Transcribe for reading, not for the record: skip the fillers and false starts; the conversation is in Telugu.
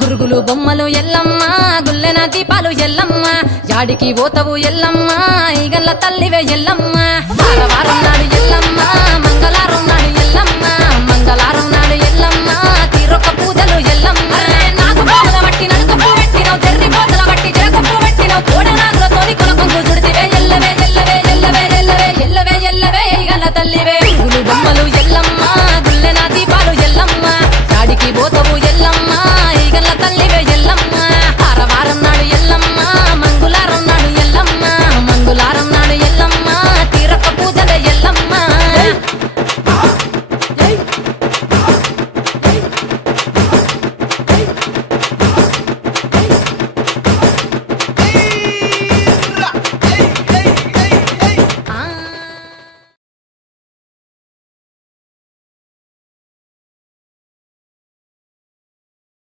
గురుగులు బొమ్మలు ఎల్లమ్మ గుల్లెన దీపాలు ఎల్లమ్మ యాడికి పోతవు ఎల్లమ్మ ఈగల్ల తల్లివే ఎల్లమ్మ వారవారం నాడు ఎల్లమ్మ మంగళవారం నాడు ఎల్లమ్మ మంగళవారం నాడు ఎల్లమ్మ తీరొక్క పూజలు ఎల్లమ్మ